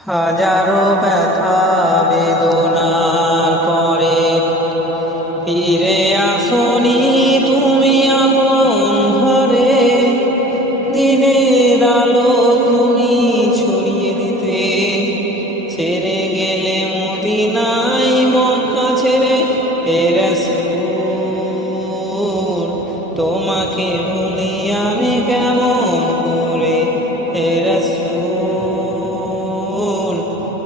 হাজারো ব্যথা বেদনার পরে ফিরে আসনি তুমি আপন ঘরে। দিনের আলো তুমি ছড়িয়ে দিতে, ছেড়ে গেলে মদিনায় মক্কা ছেড়ে। হে রাসূল তোমাকে ভুলি আমি কেমন করে। হে রাসূল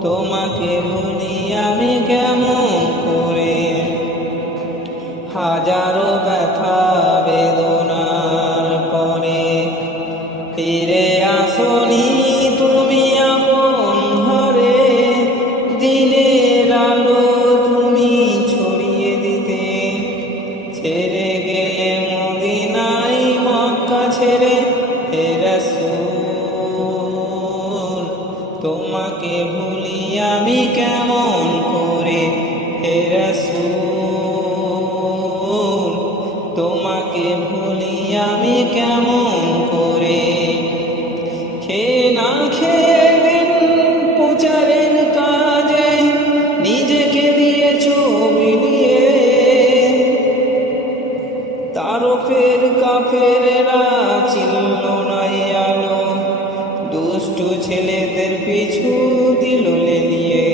তোমাকে ভুলি আমি কেমন করে। হাজারো ব্যথা বেদনার পরে ফিরে আসনি তুমি আপন ঘরে। দিনের আলো তুমি ছড়িয়ে দিতে, ছেড়ে গেলে মদিনায় মক্কা ছেড়ে। হে রাসূল তোমাকে ভুলি আমি কেমন করে। হে রাসূল তোমাকে ভুলি আমি কেমন করে। খেয়ে না খেয়ে দিন প্রচারের কাজে নিজেকে দিয়েছ বিলিয়ে। তারফের কাফেরেরা চিনল না আলো, দুষ্টু ছেলেদের পিছু দিল লেলিয়ে।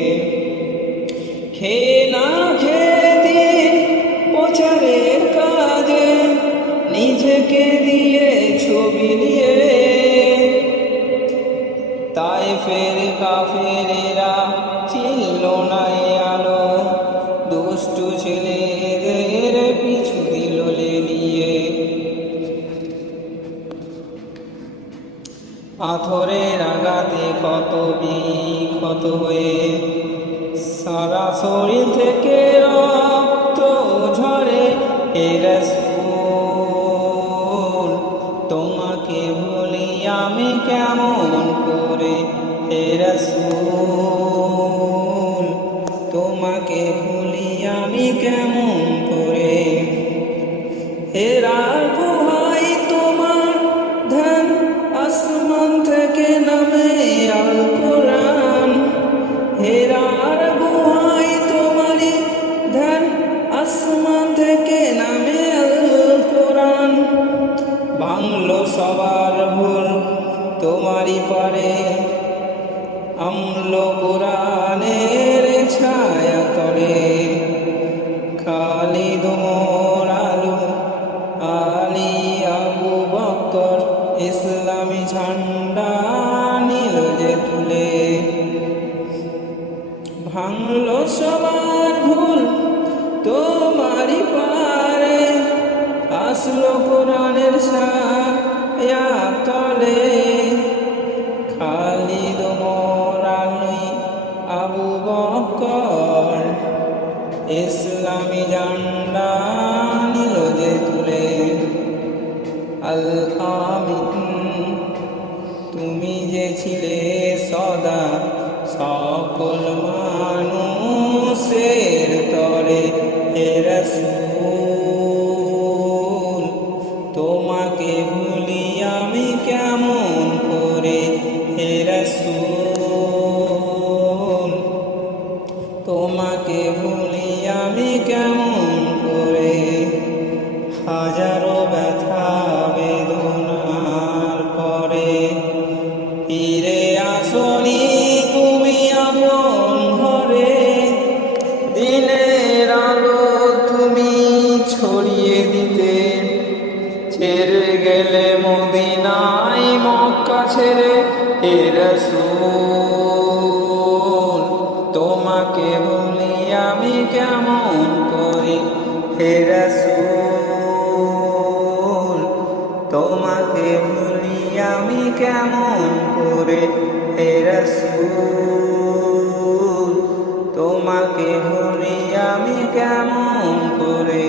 খেয়ে না খেয়ে দিন প্রচারের কাজে নিজেকে দিয়ে ছবি নিয়ে। তায়েফের কাফেরেরা চিনল না আলো, দুষ্টু ছেলেদের পিছু দিল লেলিয়ে। পাথরের আঘাতে কত বিক্ষত হয়ে সারা শরীর থেকে রক্ত ঝরে। হে রাসূল তোমাকে ভুলি আমি কেমন করে। হে রাসূল তোমাকে ভুলি আমি কেমন করে। হেরার গুহায় তোমার ধ্যান, আসমান থেকে নামে আল কোরআন। হেরার গুহায় তোমারই ধ্যান, আসমান থেকে নামে আল কোরআন। ভাঙলো সবার ভুল তোমারই পারে, আমলো কোরআনের ছায়া তলে। খালিদ ওমর আলী আলী আবু বকর ইসলামী ঝান্ডা নিল যে তুলে। ভাঙলো সবার ভুল তোমারই পারে, আসলো কোরআনের ছায়া তলে। খালিদ ওমর আলী আবু বকর ইসলামী ঝান্ডা নিল যে তুলে। আল আমিন তুমি যে ছিলে সদা সকল মানুষের তরে। হে রাসূল তোমাকে ভুলি আমি কেমন করে। হে রাসূল তোমাকে ভুলি আমি কেমন করে। হাজারো ব্যথা বেদনার পরে ফিরে আসনি তুমি আপন ঘরে। দিনের আলো তুমি ছড়িয়ে দিতে, ছেড়ে গেলে মদিনায় মক্কা ছেড়ে। হে রাসূল তোমাকে ভুলি আমি কেমন করে। হে রাসূল তোমাকে ভুলি আমি কেমন করে। হে রাসূল তোমাকে ভুলি আমি কেমন করে।